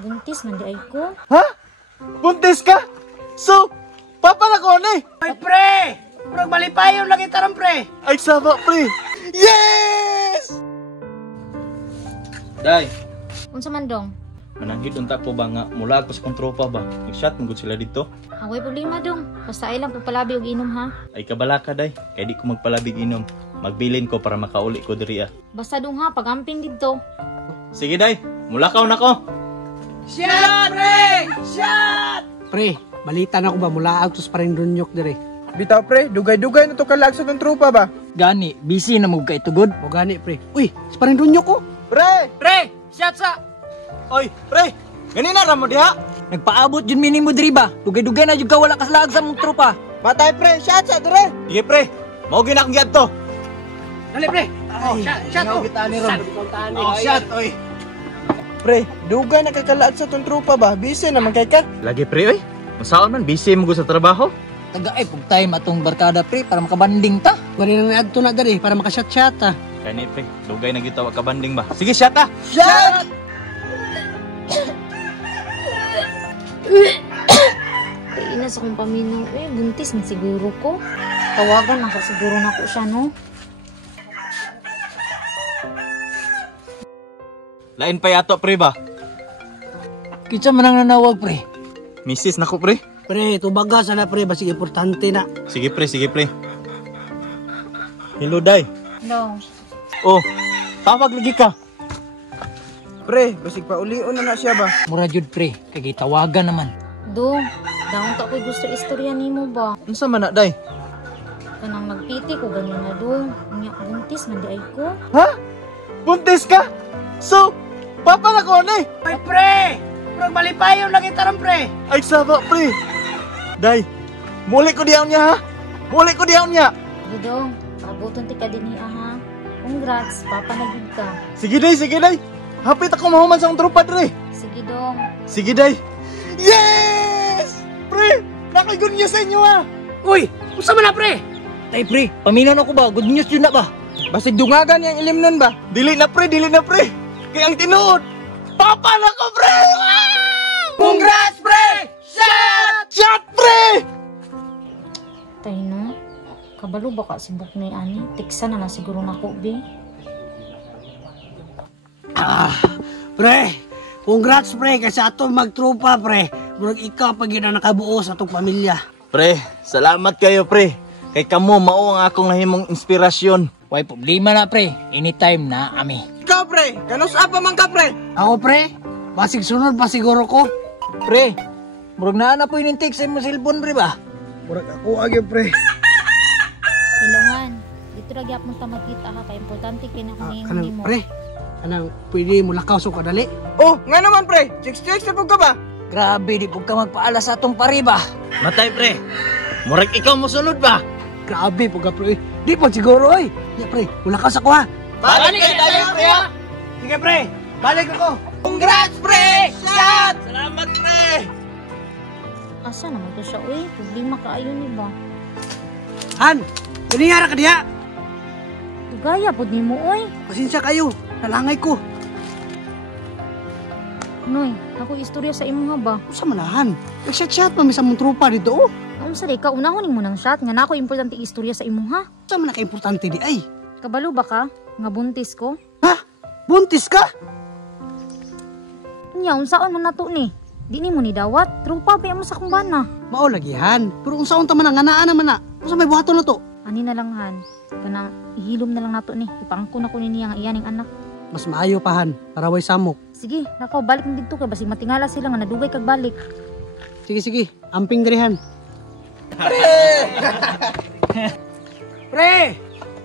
Buntis man di ay ko. Ha? Buntis ka? So, papa na ko ni. Ay, pre! Bro, malipayon lagi tarang, pre! Ay, sama, pre. Yes! Day, Unsa man dong? mananghid unta po ba nga mula ko sa kong tropa ba? Nag-shot mo sila dito? Away problema dong. Basta ay lang pagpalabi og inom ha. Ay kabala ka, day. Kaya di ko magpalabig inom. Magbilin ko para makauli ko diri ah. Basta dong ha, pagamping dito. Sige, day. Mulakaw na ko. Shot, pre! Shot! Pre, balita na ko ba mula agtos pa rin runyok dire. Bitaw pre, dugay-dugay na to kalagsa ng trupa ba? Gani, busy na mo kay tugod. O gani pre. Uy, sa pa rin runyok ko. Pre! Pre! Shot sa! Oy, pre! Ganina ra mo diha? Nagpaabot jud mini mo diri ba? Dugay-dugay na jud ka wala kaslag sa mong tropa. Matay pre, shot sa dire! Sige, pre. Mao gina akong giadto. Dali, pre! Oh, shot to! Oh, shot, oy. Pre, dugay na kakalagsa tong trupa ba? Busy naman kay ka. Lagi, pre, oy. Masaon man, busy mo sa trabaho? Taga ay pug time atong barkada pre para makabanding ta. Gani na naagto na dire para makashot-shot ta. Kani, pre. Dugay na gitawa ka banding ba? Sige, shot ah! Shot! Kainas akong paminaw. Buntis na siguro ko. Tawagan ako siguro na ko siya, no? Lain pa yato, pre ba? Kitsa man ang nanawag pre. Misis na ko, pre. Pre, tubaga sana pre, basig importante na. Sige, pre, sige, pre. Hello, day. No. Oh, tawag lagi ka. Pre, basig pa ulion na siya ba? Mura jud pre, kay tawagan naman. Dong, daon ta ko'y gusto istorya nimo ba? Unsa man na, day? Kanang magpiti ko ganyan na dong. Unya, buntis man di ay ko. Ha? Buntis ka? So, papa na ko ni. Ay, pre! Bro, malipayon lagi tarang, pre! Ay, sama, pre. Day, muli ko diyaw niya, ha? Muli ko diyaw niya. Sige dong, pabuton ti ka din niya ha. Congrats, papa na gid ka. Sige, day, sige, day. Hapit ako mahuman sa akong tropa, pre. Sige dong. Sige, day. Yes! Pre, nakagood news sa inyo, ha? Uy! Usa man na, pre! Tay pre, paminaw na ko ba? Good news yun na ba? Basig dungagan yang ilim nun ba? Dili na, pre, dili na, pre. Kaya ang tinuod, papa na ko, pre! Wow! Congrats, pre! Shot! Shot, pre! Tay no. Kabalo ba ka si Buk ni ani? Tiksa na siguro na ko, be. Pre, congrats pre, kasi ato magtrupa pre. Murag ikaw pag yun ang nakabuo sa atong pamilya. Pre, salamat kayo, pre. Kay kamo mao ang akong nahimong inspirasyon. Way problema na pre, anytime na ami. Ikaw pre, kanus apa man ka pre? Ako pre, basig sunod pa siguro ko. Pre, murag naa na po inintik sa imong cellphone pre ba? Murag ako agyo pre. Ilongan, dito ra gyapon ta makita ha kay importante kina kung Kanang mo. pre, kanang pwede mo lakaw so kadali. Oh, nga naman pre, chicks na po ka ba? Grabe, di po ka magpaala sa atong pari ba? Matay, pre. Murag ikaw mo sunod ba? Grabe po ka pre. Di pa siguro oy. Di pre, mo lakaw sa kuha. Balik kayo tayo, pre, ha? Sige, pre! Balik ako! Congrats pre! Shot! Salamat, pre. Asa naman to siya, uy? Problema kaayo ni ba? Han, kaniyara ka diha. Tugaya pod nimo, uy. Pasensya kayo, nalangay ko. Noy, ako istorya sa imo nga ba? Usa manahan? Nag-shot-shot pa mi sa mong trupa dito oh. Unsa di ka unahon mo ng shot nga nako importante istorya sa imo ha? Usa man naka-importante di ay. Kabalo ba ka nga buntis ko? Ha? Buntis ka? Unya unsaon man nato ni? Di ni mo ni dawat, trupa pa mo sa kumbana. Mao lagi han. Pero unsaon ta man nga naa naman na? Usa may buhaton na to? Ani na lang han. Kanang ihilom na lang nato ni. Ipangko na ko ni niya nga iyaning anak. Mas maayo pa han, para way samok. Sige, nakaw balik na dito kay basig matingala sila nga nadugay kag balik. Sige sige, amping diri han. Pre!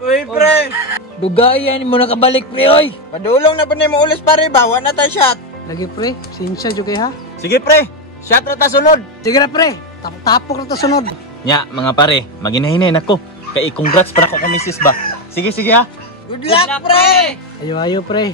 Uy pre! Dugayan mo nakabalik pre oy. Padulong na pa ni mo ulis pare ba? Wa na tayo shot. Lagi pre, sinsya jud kay ha. Sige, pre. Shot na ta sunod. Sige na pre, tapok na ta sunod. Nya, mga pare, maginahinay nako. Kay congrats para ko kay misis ba. Sige, sige, ha? Good luck pre! Ayo ayo pre.